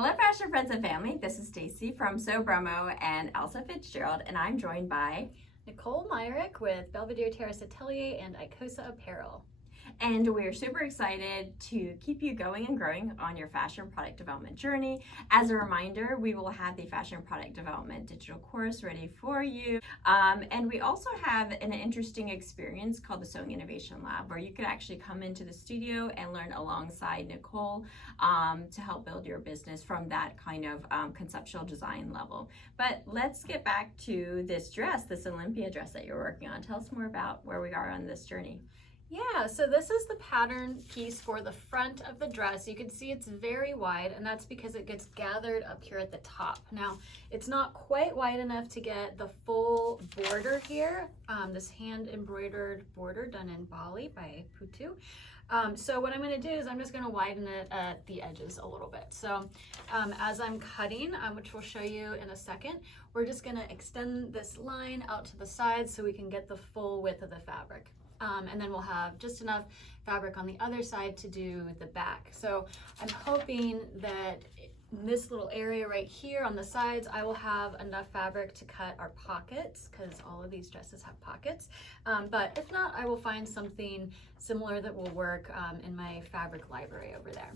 Hello, fashion friends and family. This is Stacy from SEW BROMO and Elsa Fitzgerald, and I'm joined by Nicole Myrick with Belvidere Terrace Atelier and Icosa Apparel. And we're super excited to keep you going and growing on your fashion product development journey. As a reminder, we will have the fashion product development digital course ready for you. And we also have an interesting experience called the Sewing Innovation Lab, where you can actually come into the studio and learn alongside Nicole to help build your business from that kind of conceptual design level. But let's get back to this dress, this Olympia dress that you're working on. Tell us more about where we are on this journey. Yeah, so this is the pattern piece for the front of the dress. You can see it's very wide, and that's because it gets gathered up here at the top. Now, it's not quite wide enough to get the full border here, this hand embroidered border done in Bali by Putu. So what I'm going to do is I'm just going to widen it at the edges a little bit. So as I'm cutting, which we'll show you in a second, we're just going to extend this line out to the side so we can get the full width of the fabric. And then we'll have just enough fabric on the other side to do the back. So I'm hoping that in this little area right here on the sides, I will have enough fabric to cut our pockets, because all of these dresses have pockets. But if not, I will find something similar that will work in my fabric library over there.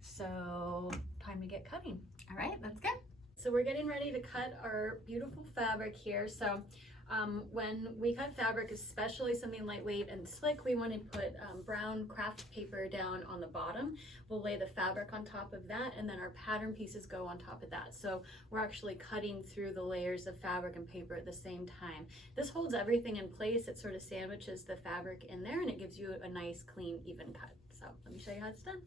So time to get cutting. All right, let's go. So we're getting ready to cut our beautiful fabric here. So when we cut fabric, especially something lightweight and slick, we want to put brown craft paper down on the bottom. We'll lay the fabric on top of that, and then our pattern pieces go on top of that. So we're actually cutting through the layers of fabric and paper at the same time. This holds everything in place. It sort of sandwiches the fabric in there, and it gives you a nice, clean, even cut. So let me show you how it's done.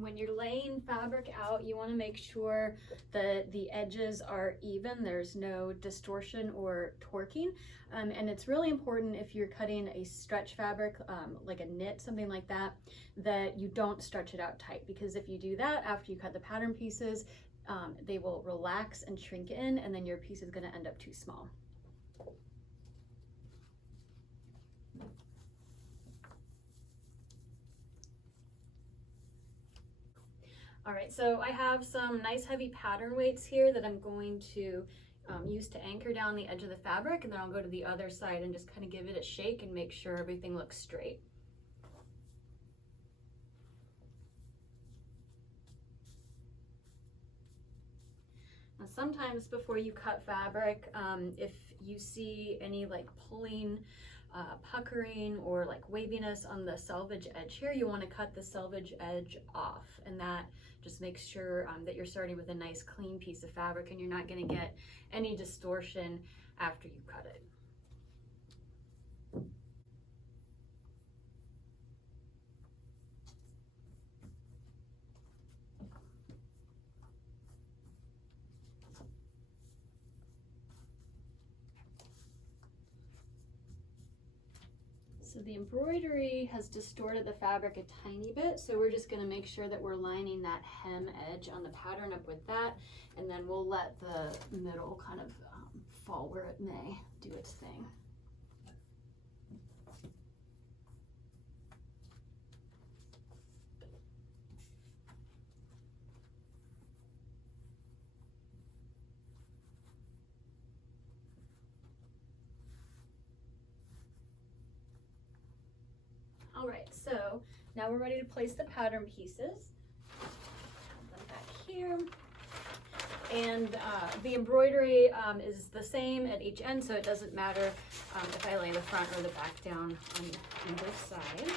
When you're laying fabric out, you want to make sure that the edges are even. There's no distortion or torquing. And it's really important if you're cutting a stretch fabric, like a knit, something like that, that you don't stretch it out tight. Because if you do that after you cut the pattern pieces, they will relax and shrink in, and then your piece is going to end up too small. All right, so I have some nice heavy pattern weights here that I'm going to use to anchor down the edge of the fabric, and then I'll go to the other side and just kind of give it a shake and make sure everything looks straight. Now, sometimes before you cut fabric, if you see any like pulling, puckering, or like waviness on the selvage edge here, you want to cut the selvage edge off, and that just makes sure that you're starting with a nice clean piece of fabric and you're not going to get any distortion after you cut it. So the embroidery has distorted the fabric a tiny bit, so we're just going to make sure that we're lining that hem edge on the pattern up with that, and then we'll let the middle kind of fall where it may, do its thing. All right, so now we're ready to place the pattern pieces. Have them back here. And the embroidery is the same at each end, so it doesn't matter if I lay the front or the back down on either side.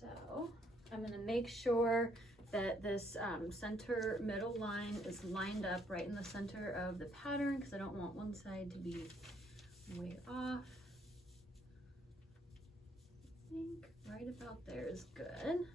So I'm going to make sure that this center middle line is lined up right in the center of the pattern, because I don't want one side to be way off. I think right about there is good.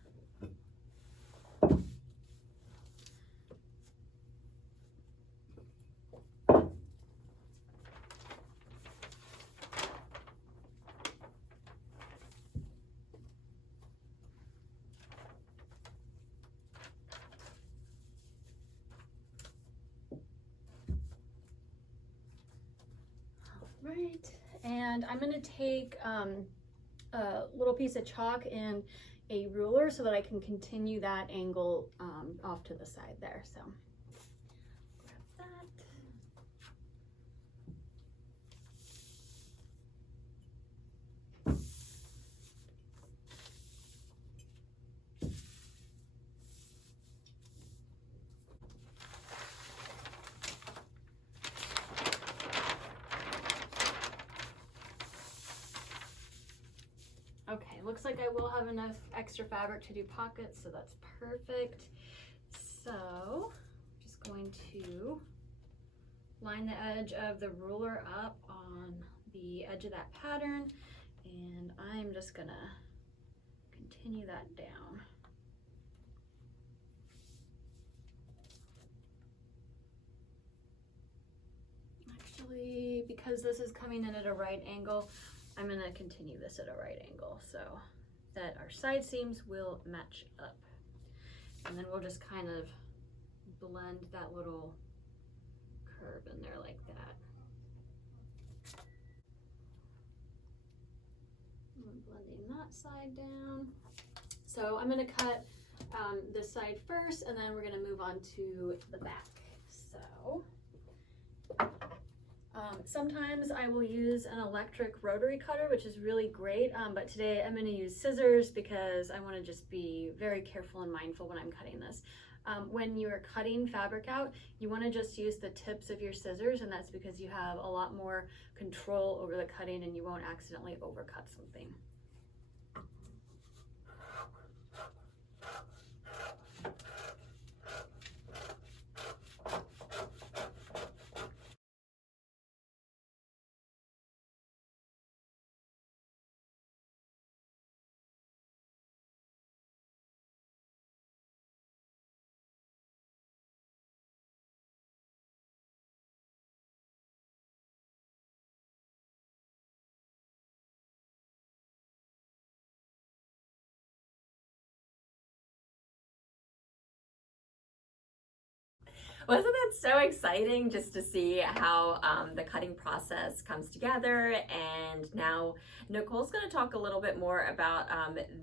right, and I'm gonna take a little piece of chalk and a ruler so that I can continue that angle off to the side there. So grab that. Okay, looks like I will have enough extra fabric to do pockets, so that's perfect. So I'm just going to line the edge of the ruler up on the edge of that pattern, and I'm just gonna continue that down. Actually, because this is coming in at a right angle, I'm gonna continue this at a right angle so that our side seams will match up. And then we'll just kind of blend that little curve in there like that. I'm blending that side down. So I'm gonna cut this side first, and then we're gonna move on to the back. So sometimes I will use an electric rotary cutter, which is really great, but today I'm going to use scissors because I want to just be very careful and mindful when I'm cutting this. When you are cutting fabric out, you want to just use the tips of your scissors, and that's because you have a lot more control over the cutting and you won't accidentally overcut something. Wasn't that so exciting just to see how the cutting process comes together? And now Nicole's going to talk a little bit more about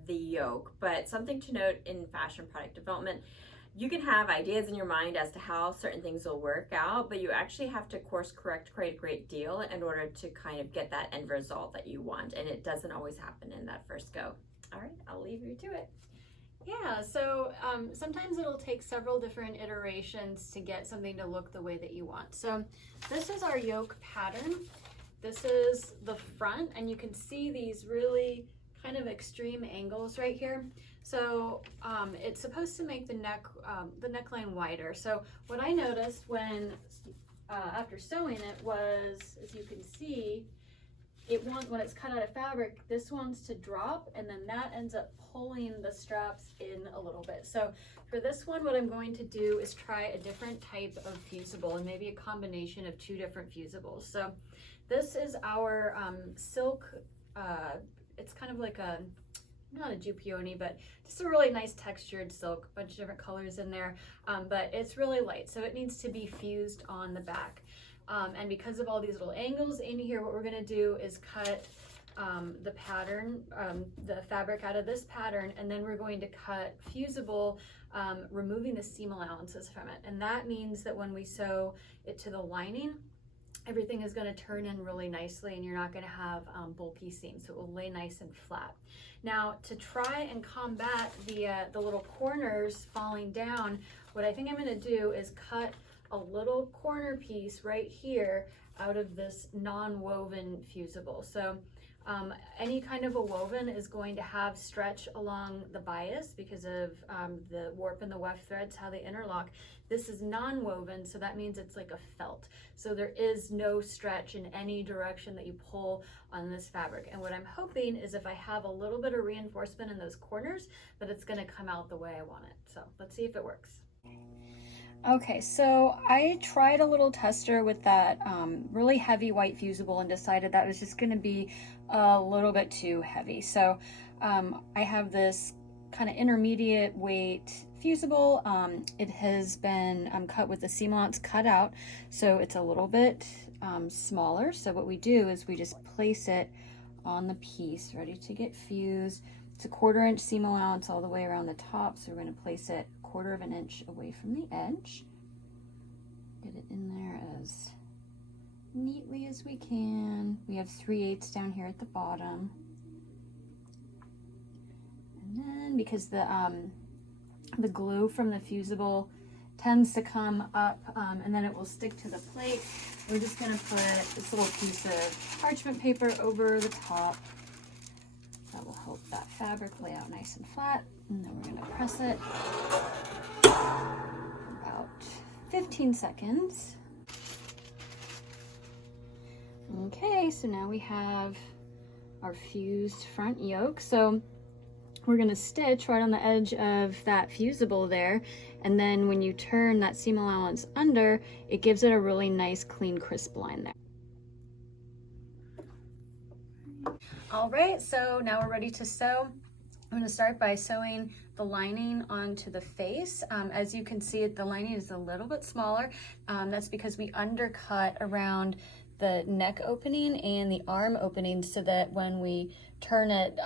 the yoke, but something to note in fashion product development, you can have ideas in your mind as to how certain things will work out, but you actually have to course correct quite a great deal in order to kind of get that end result that you want, and it doesn't always happen in that first go. All right, I'll leave you to it. Yeah, so sometimes it'll take several different iterations to get something to look the way that you want. So this is our yoke pattern. This is the front, and you can see these really kind of extreme angles right here. So it's supposed to make the neckline wider. So what I noticed when after sewing it was, as you can see, when it's cut out of fabric, this wants to drop, and then that ends up pulling the straps in a little bit. So for this one, what I'm going to do is try a different type of fusible, and maybe a combination of two different fusibles. So this is our silk, it's kind of like a, not a jupione, but just a really nice textured silk, a bunch of different colors in there, but it's really light, so it needs to be fused on the back. And because of all these little angles in here, what we're going to do is cut the pattern, the fabric out of this pattern, and then we're going to cut fusible, removing the seam allowances from it. And that means that when we sew it to the lining, everything is going to turn in really nicely, and you're not going to have bulky seams, so it will lay nice and flat. Now, to try and combat the little corners falling down, what I think I'm going to do is cut a little corner piece right here out of this non-woven fusible. So any kind of a woven is going to have stretch along the bias because of the warp and the weft threads, how they interlock. This is non-woven, so that means it's like a felt. So there is no stretch in any direction that you pull on this fabric. And what I'm hoping is if I have a little bit of reinforcement in those corners, that it's going to come out the way I want it. So let's see if it works. Okay, so I tried a little tester with that really heavy white fusible and decided that was just going to be a little bit too heavy. So I have this kind of intermediate weight fusible. It has been cut with the seam allowance cut out, so it's a little bit smaller. So what we do is we just place it on the piece ready to get fused. It's a 1/4 inch seam allowance all the way around the top, so we're going to place it 1/4 of an inch away from the edge. Get it in there as neatly as we can. We have 3/8 down here at the bottom. And then because the glue from the fusible tends to come up and then it will stick to the plate, we're just going to put this little piece of parchment paper over the top. That will help that fabric lay out nice and flat. And then we're going to press it for about 15 seconds. Okay, so now we have our fused front yoke. So we're going to stitch right on the edge of that fusible there, and then when you turn that seam allowance under, it gives it a really nice, clean, crisp line there. All right, so now we're ready to sew. I'm going to start by sewing the lining onto the face. As you can see, the lining is a little bit smaller. That's because we undercut around the neck opening and the arm opening so that when we turn it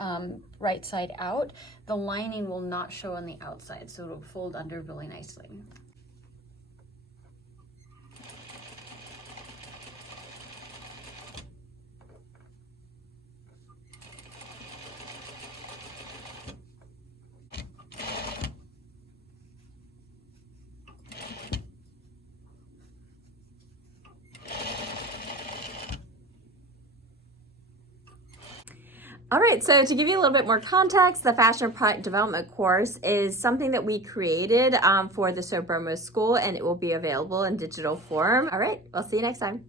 right side out, the lining will not show on the outside, so it'll fold under really nicely. All right, so to give you a little bit more context, the Fashion Product Development course is something that we created for the SEW BROMO School, and it will be available in digital form. All right, I'll see you next time.